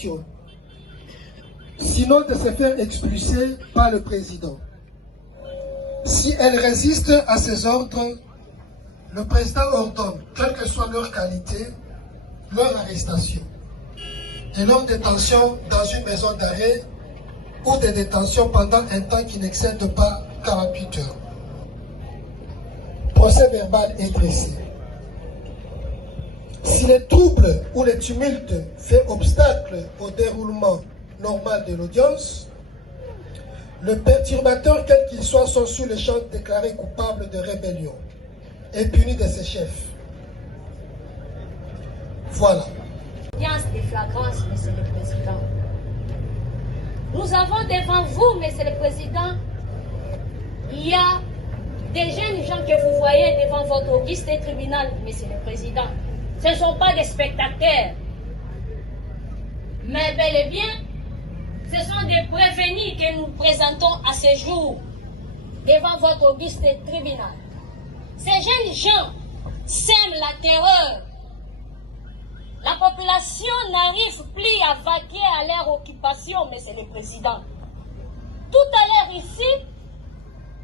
l'arrestation, sinon de se faire expulser par le président. Si elle résiste à ces ordres, le président ordonne, quelle que soit leur qualité, leur arrestation et leur détention dans une maison d'arrêt ou de détention pendant un temps qui n'excède pas 48 heures. Procès verbal est dressé. Si les troubles ou les tumultes fait obstacle au déroulement normal de l'audience, le perturbateur, quel qu'il soit, sont sur le champ déclaré coupable de rébellion et puni de ses chefs. Voilà. Audience de flagrance, Monsieur le Président. Nous avons devant vous, Monsieur le Président, il y a des jeunes gens que vous voyez devant votre auguste tribunal, Monsieur le Président. Ce ne sont pas des spectateurs, mais bel et bien, ce sont des prévenus que nous présentons à ce jour devant votre auguste tribunal. Ces jeunes gens sèment la terreur. La population n'arrive plus à vaquer à leur occupation, Monsieur le Président. Tout à l'heure ici,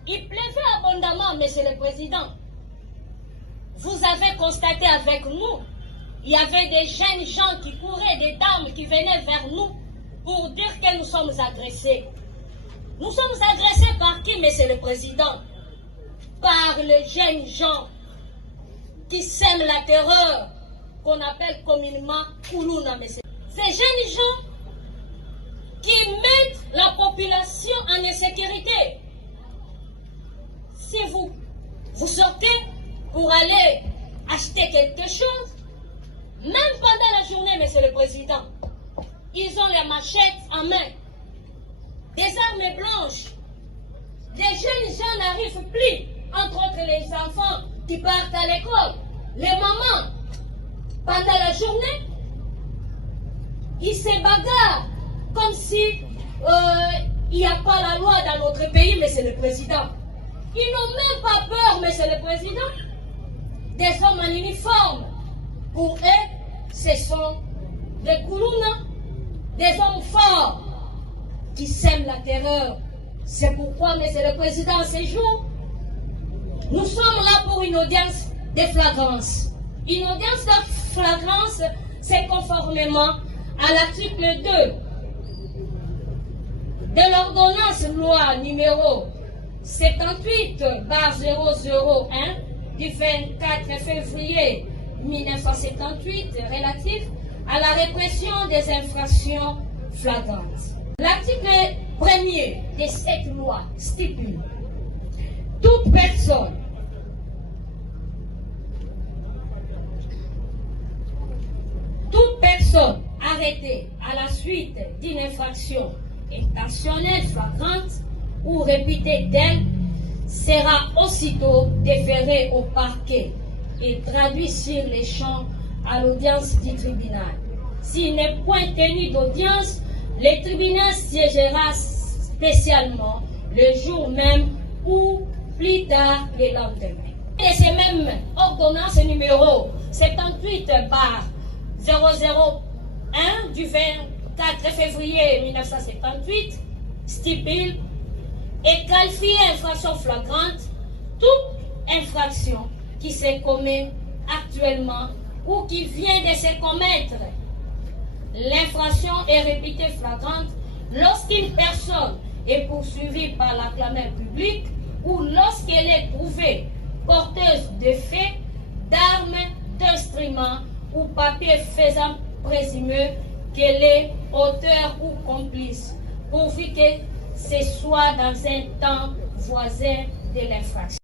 il pleuvait abondamment, Monsieur le Président. Vous avez constaté avec nous, il y avait des jeunes gens qui couraient, des dames qui venaient vers nous pour dire que nous sommes agressés. Nous sommes agressés par qui, Monsieur le Président? Par les jeunes gens qui sèment la terreur, qu'on appelle communément Koulouna, Monsieur. Ces jeunes gens qui mettent la population en insécurité. Si vous sortez pour aller acheter quelque chose, même pendant la journée, Monsieur le Président, ils ont les machettes en main, des armes blanches. Des jeunes gens n'arrivent plus, entre autres les enfants qui partent à l'école, les mamans. Pendant la journée, ils se bagarrent comme si il n'y a pas la loi dans notre pays, Monsieur le Président. Ils n'ont même pas peur, Monsieur le Président, des hommes en uniforme. Pour eux, ce sont des Koulouna, des hommes forts qui sèment la terreur. C'est pourquoi, Monsieur le Président, ce jour, nous sommes là pour une audience de flagrance. Une audience de flagrance, c'est conformément à l'article 2 de l'ordonnance loi numéro 78/001 du 24 février 1978 relatif à la répression des infractions flagrantes. L'article 1er de cette loi stipule toute personne arrêtée à la suite d'une infraction intentionnelle, flagrante ou répétée d'elle sera aussitôt déférée au parquet et traduit sur les champs à l'audience du tribunal. S'il n'est point tenu d'audience, le tribunal siégera spécialement le jour même ou plus tard le lendemain. Et c'est même ordonnance numéro 78/001 du 24 février 1978 stipule et qualifie infraction flagrante toute infraction qui se commet actuellement ou qui vient de se commettre. L'infraction est répétée flagrante lorsqu'une personne est poursuivie par la clameur publique ou lorsqu'elle est trouvée porteuse de faits, d'armes, d'instruments ou papiers faisant présumer qu'elle est auteur ou complice, pourvu que ce soit dans un temps voisin de l'infraction.